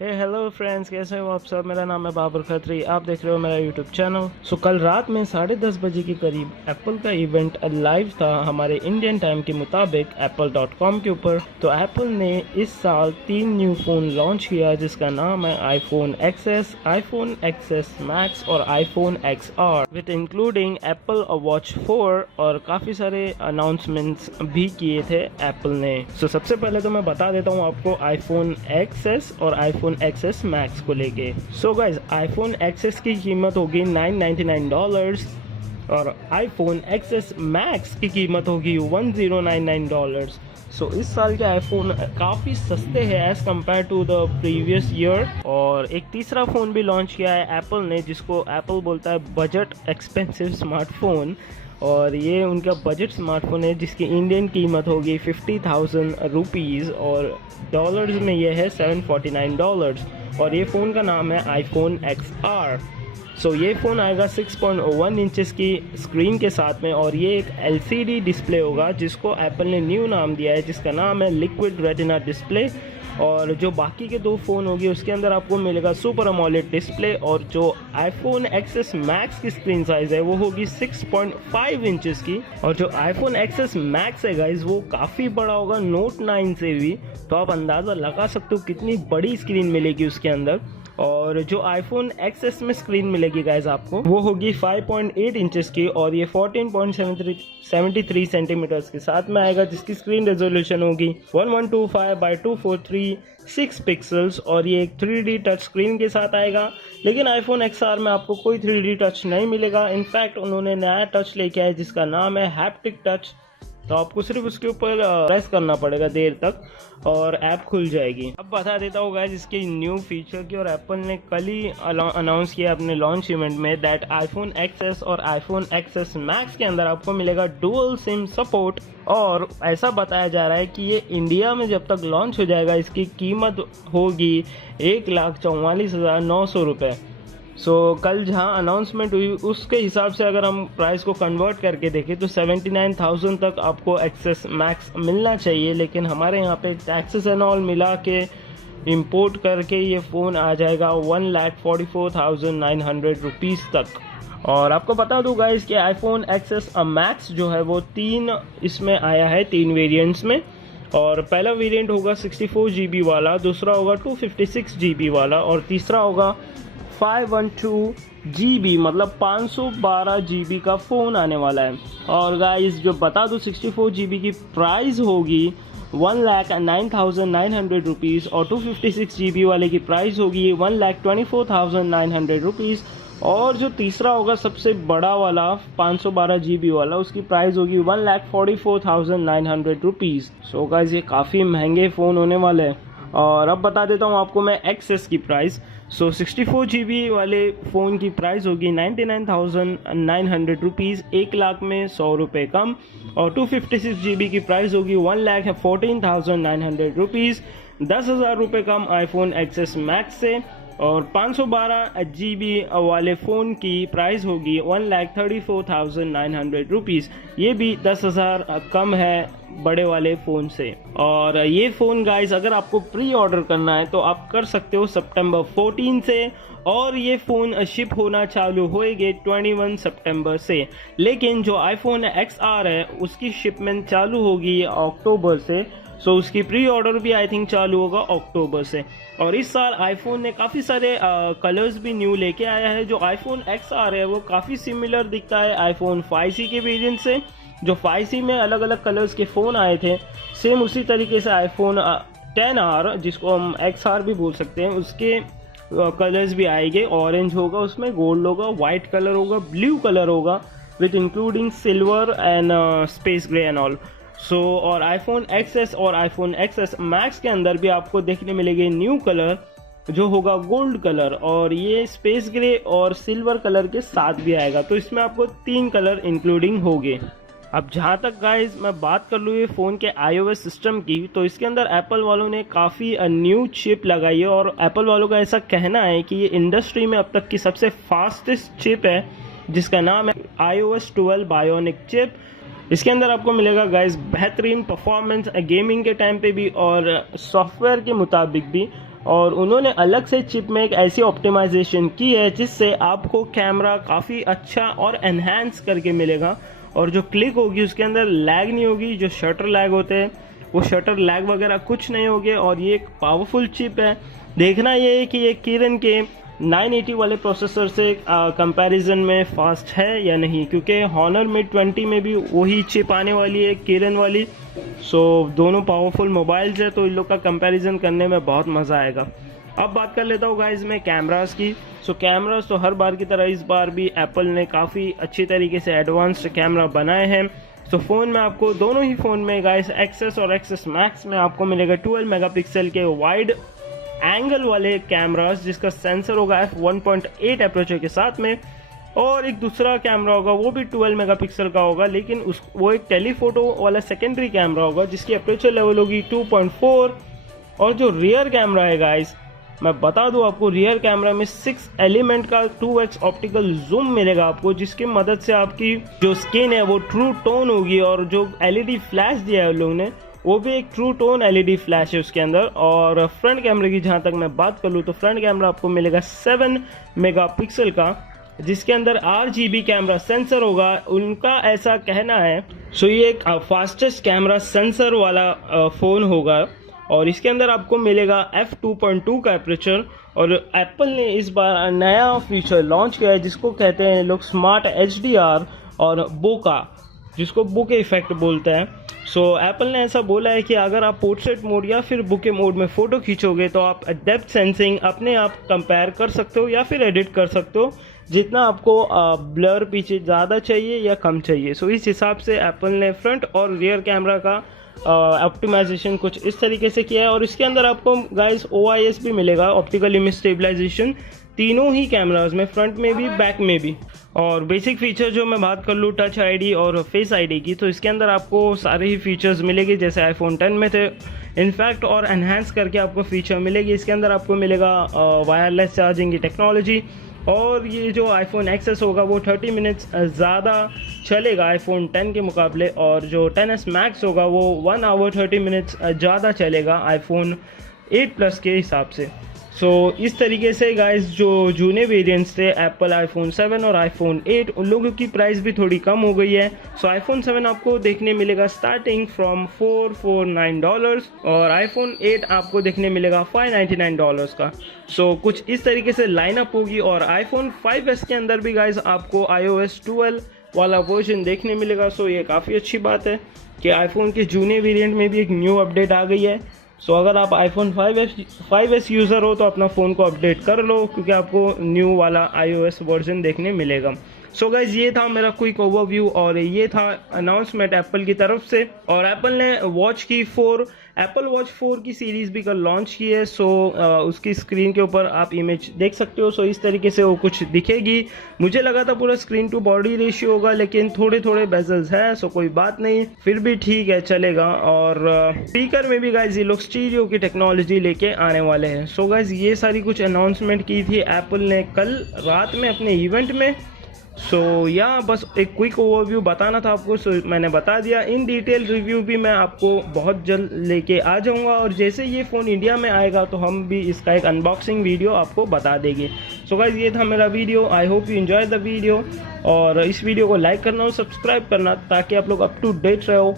Hello friends, कैसे हो आप सब। मेरा नाम है बाबर खत्री, आप देख रहे हो मेरा यूट्यूब चैनल। कल रात में 10:30 बजे के करीब एप्पल का इवेंट लाइव था हमारे इंडियन टाइम के मुताबिक apple.com के ऊपर। तो एप्पल ने इस साल 3 न्यू फ़ोन लॉन्च किया जिसका नाम है iPhone XS, iPhone XS Max और iPhone XR with including Apple Watch 4 और काफ़ी सारे अनाउंसमेंट्स भी किए थे एप्पल ने। सबसे पहले तो मैं बता देता हूँ आपको आईफोन XS और आईफोन XS मैक्स को लेके। गाइज, आईफोन XS की कीमत होगी $999 और आईफोन XS मैक्स की कीमत होगी $1099। इस साल के आईफोन काफ़ी सस्ते हैं as compare to the previous year. और एक तीसरा फ़ोन भी लॉन्च किया है एप्पल ने जिसको एप्पल बोलता है बजट एक्सपेंसिव स्मार्टफोन, और ये उनका बजट स्मार्टफोन है जिसकी इंडियन कीमत होगी 50,000 रुपीज़ और डॉलर्स में ये है $749। और ये फ़ोन का नाम है आईफोन XR। ये फ़ोन आएगा 6.1 इंचेस की स्क्रीन के साथ में और ये एक LCD डिस्प्ले होगा जिसको एप्पल ने न्यू नाम दिया है जिसका नाम है लिक्विड रेटिना डिस्प्ले। और जो बाकी के 2 फ़ोन होगी उसके अंदर आपको मिलेगा सुपर अमोलेड डिस्प्ले, और जो आईफोन XS मैक्स की स्क्रीन साइज़ है वो होगी 6.5 इंचेस की। और जो आईफोन XS मैक्स है गाइज वो काफ़ी बड़ा होगा नोट 9 से भी, तो आप अंदाज़ा लगा सकते हो कितनी बड़ी स्क्रीन मिलेगी उसके अंदर। और जो आईफोन XS में स्क्रीन मिलेगी गाइज आपको वो होगी 5.8 इंचेस की और ये 14.73 सेंटीमीटर्स के साथ में आएगा जिसकी स्क्रीन रेजोल्यूशन होगी 1125x2436 पिक्सल्स और ये एक 3D टच स्क्रीन के साथ आएगा। लेकिन आईफोन XR में आपको कोई 3D टच नहीं मिलेगा। इनफैक्ट उन्होंने नया टच लेके आया जिसका नाम है हैप्टिक टच, तो आपको सिर्फ उसके ऊपर प्रेस करना पड़ेगा देर तक और ऐप खुल जाएगी। अब बता देता हूँ गाइस इसके न्यू फीचर की। और एप्पल ने कल ही अनाउंस किया अपने लॉन्च इवेंट में दैट आईफोन XS और आईफोन XS मैक्स के अंदर आपको मिलेगा डुअल सिम सपोर्ट। और ऐसा बताया जा रहा है कि ये इंडिया में जब तक लॉन्च हो जाएगा इसकी कीमत होगी 1,44,900 रुपये। कल जहाँ अनाउंसमेंट हुई उसके हिसाब से अगर हम प्राइस को कन्वर्ट करके देखें तो 79,000 तक आपको XS मैक्स मिलना चाहिए। लेकिन हमारे यहाँ पे टैक्सेस एंड ऑल मिला के इंपोर्ट करके ये फ़ोन आ जाएगा 1,44,900 रुपीज़ तक। और आपको बता दूँ गाइस कि आईफोन XS मैक्स जो है वो 3 इसमें आया है 3 वेरिएंट्स में। और पहला वेरिएंट होगा 64 GB वाला, दूसरा होगा 256 GB वाला और तीसरा होगा 512 GB मतलब 512 GB का फ़ोन आने वाला है। और गाइस जो बता दूँ 64 GB की प्राइस होगी 1,09,900 रुपीज़ और 256 GB वाले की प्राइस होगी 1,24,900 रुपीज़। और जो तीसरा होगा सबसे बड़ा वाला 512 GB वाला उसकी प्राइस होगी 1,44,900 रुपीज़। गाइस ये काफ़ी महंगे फ़ोन होने वाले हैं। और अब बता देता हूँ आपको मैं XS की प्राइस। 64 GB वाले फ़ोन की प्राइस होगी 99,900 रुपीज़, 1,00,000 में 100 रुपये कम। और 256 GB की प्राइस होगी 1,14,900 रुपीज़, 10,000 रुपये कम आईफोन XS मैक्स से। और 512 GB वाले फ़ोन की प्राइस होगी 1,34,900 रुपीज़, ये भी 10,000 कम है बड़े वाले फ़ोन से। और ये फ़ोन गाइस अगर आपको प्री ऑर्डर करना है तो आप कर सकते हो सितंबर 14 से, और ये फ़ोन शिप होना चालू होएंगे 21 सितंबर से। लेकिन जो आईफोन XR है उसकी शिपमेंट चालू होगी अक्टूबर से, उसकी प्री ऑर्डर भी आई थिंक चालू होगा अक्टूबर से। और इस साल आईफोन ने काफ़ी सारे कलर्स भी न्यू लेके आया है। जो आईफोन XR है वो काफ़ी सिमिलर दिखता है आईफोन 5C के वेरिएंट से। जो 5C में अलग अलग कलर्स के फ़ोन आए थे सेम उसी तरीके से आईफोन XR जिसको हम XR भी बोल सकते हैं उसके कलर्स भी आएंगे। ऑरेंज होगा, उसमें गोल्ड होगा, वाइट कलर होगा, ब्लू कलर होगा with including silver and space grey and all. और आईफोन XS और आईफोन XS मैक्स के अंदर भी आपको देखने मिलेंगे न्यू कलर जो होगा गोल्ड कलर, और ये स्पेस ग्रे और सिल्वर कलर के साथ भी आएगा। तो इसमें आपको 3 कलर इंक्लूडिंग होंगे। अब जहाँ तक गाइज मैं बात कर लूँ ये फ़ोन के iOS सिस्टम की, तो इसके अंदर एप्पल वालों ने काफ़ी न्यू चिप लगाई है। और एप्पल वालों का ऐसा कहना है कि ये इंडस्ट्री में अब तक की सबसे फास्टेस्ट चिप है जिसका नाम है iOS 12 बायोनिक चिप। इसके अंदर आपको मिलेगा गाइस बेहतरीन परफॉर्मेंस गेमिंग के टाइम पे भी और सॉफ्टवेयर के मुताबिक भी। और उन्होंने अलग से चिप में एक ऐसी ऑप्टिमाइजेशन की है जिससे आपको कैमरा काफ़ी अच्छा और एनहांस करके मिलेगा, और जो क्लिक होगी उसके अंदर लैग नहीं होगी, जो शटर लैग होते हैं वो शटर लैग वगैरह कुछ नहीं होगे। और ये एक पावरफुल चिप है। देखना ये है कि ये किरण के 980 वाले प्रोसेसर से कंपैरिजन में फास्ट है या नहीं, क्योंकि Honor Mate 20 में भी वही चिप आने वाली है किरण वाली। सो दोनों पावरफुल मोबाइल्स है, तो इन लोग का कंपैरिजन करने में बहुत मज़ा आएगा। अब बात कर लेता हूँ गाइज मैं कैमरास की। सो कैमरास तो हर बार की तरह इस बार भी एप्पल ने काफ़ी अच्छी तरीके से एडवांस्ड कैमरा बनाए हैं। तो फ़ोन में आपको दोनों ही फ़ोन में गाइस एक्सेस और एक्सेस मैक्स में आपको मिलेगा 12 मेगापिक्सल के वाइड एंगल वाले कैमरास, जिसका सेंसर होगा f1.8 एपरेचर के साथ में, और एक दूसरा कैमरा होगा वो भी 12 मेगापिक्सल का होगा, लेकिन वो एक टेलीफोटो वाला सेकेंडरी कैमरा होगा जिसकी एपरेचर लेवल होगी 2.4। और जो रियर कैमरा है गाइस, मैं बता दूं आपको, रियर कैमरा में 6 एलिमेंट का 2x ऑप्टिकल जूम मिलेगा आपको, जिसकी मदद से आपकी जो स्किन है वो ट्रू टोन होगी। और जो एलईडी फ्लैश दिया है उन लोगों ने वो भी एक ट्रू टोन एलईडी फ्लैश है उसके अंदर। और फ्रंट कैमरे की जहां तक मैं बात कर लूँ तो फ्रंट कैमरा आपको मिलेगा 7 मेगापिक्सल का, जिसके अंदर RGB कैमरा सेंसर होगा, उनका ऐसा कहना है। सो ये एक फास्टेस्ट कैमरा सेंसर वाला फ़ोन होगा, और इसके अंदर आपको मिलेगा f2.2 का एपरेचर। और एप्पल ने इस बार नया फीचर लॉन्च किया है जिसको कहते हैं लोग स्मार्ट HDR और बोका, जिसको बुके इफेक्ट बोलते हैं। सो एप्पल ने ऐसा बोला है कि अगर आप पोर्ट्रेट मोड या फिर बुके मोड में फ़ोटो खींचोगे तो आप डेप्थ सेंसिंग अपने आप कंपेयर कर सकते हो या फिर एडिट कर सकते हो, जितना आपको ब्लर पीछे ज़्यादा चाहिए या कम चाहिए। सो इस हिसाब से एप्पल ने फ्रंट और रियर कैमरा का ऑप्टिमाइजेशन कुछ इस तरीके से किया है। और इसके अंदर आपको गाइस OIS भी मिलेगा, ऑप्टिकल इमेज स्टेबलाइजेशन, तीनों ही कैमराज में, फ्रंट में भी बैक में भी। और बेसिक फीचर जो मैं बात कर लूँ टच ID और फेस ID की, तो इसके अंदर आपको सारे ही फीचर्स मिलेंगे जैसे iPhone 10 में थे, इनफैक्ट और एनहांस करके आपको फीचर मिलेगी। इसके अंदर आपको मिलेगा वायरलेस चार्जिंग की टेक्नोलॉजी, और ये जो iPhone XS होगा वो 30 मिनट्स ज़्यादा चलेगा iPhone 10 के मुकाबले, और जो XS Max होगा वो 1 आवर 30 मिनट्स ज़्यादा चलेगा iPhone 8 Plus के हिसाब से। सो इस तरीके से गाइस जो जूने वेरिएंट्स थे एप्पल iPhone 7 और iPhone 8, उन लोगों की प्राइस भी थोड़ी कम हो गई है। सो iPhone 7 आपको देखने मिलेगा स्टार्टिंग फ्रॉम $449 और iPhone 8 आपको देखने मिलेगा $599 का। सो कुछ इस तरीके से लाइनअप होगी। और iPhone 5s के अंदर भी गाइस आपको iOS 12 वाला वर्जन देखने मिलेगा। सो ये काफ़ी अच्छी बात है कि iPhone के जूने वेरिएंट में भी एक न्यू अपडेट आ गई है। सो अगर आप iPhone 5s यूज़र हो तो अपना फ़ोन को अपडेट कर लो, क्योंकि आपको न्यू वाला iOS वर्जन देखने मिलेगा। सो गाइज ये था मेरा क्विक ओवरव्यू, और ये था अनाउंसमेंट एप्पल की तरफ से। और एप्पल ने एप्पल वॉच 4 की सीरीज़ भी कल लॉन्च की है। सो उसकी स्क्रीन के ऊपर आप इमेज देख सकते हो। सो इस तरीके से वो कुछ दिखेगी। मुझे लगा था पूरा स्क्रीन टू बॉडी रेशियो होगा, लेकिन थोड़े थोड़े बेजल्स हैं। सो कोई बात नहीं, फिर भी ठीक है, चलेगा। और स्पीकर में भी गाइज ये लोग स्टीरियो की टेक्नोलॉजी लेके आने वाले हैं। सो गाइज ये सारी कुछ अनाउंसमेंट की थी एप्पल ने कल रात में अपने इवेंट में। सो यहाँ बस एक क्विक ओवरव्यू बताना था आपको। सो मैंने बता दिया। इन डिटेल रिव्यू भी मैं आपको बहुत जल्द लेके आ जाऊँगा, और जैसे ये फ़ोन इंडिया में आएगा तो हम भी इसका एक अनबॉक्सिंग वीडियो आपको बता देंगे। सो गाइस ये था मेरा video. I hope you enjoy the video, और इस वीडियो को लाइक करना और सब्सक्राइब करना ताकि आप लोग अप टू डेट रहो।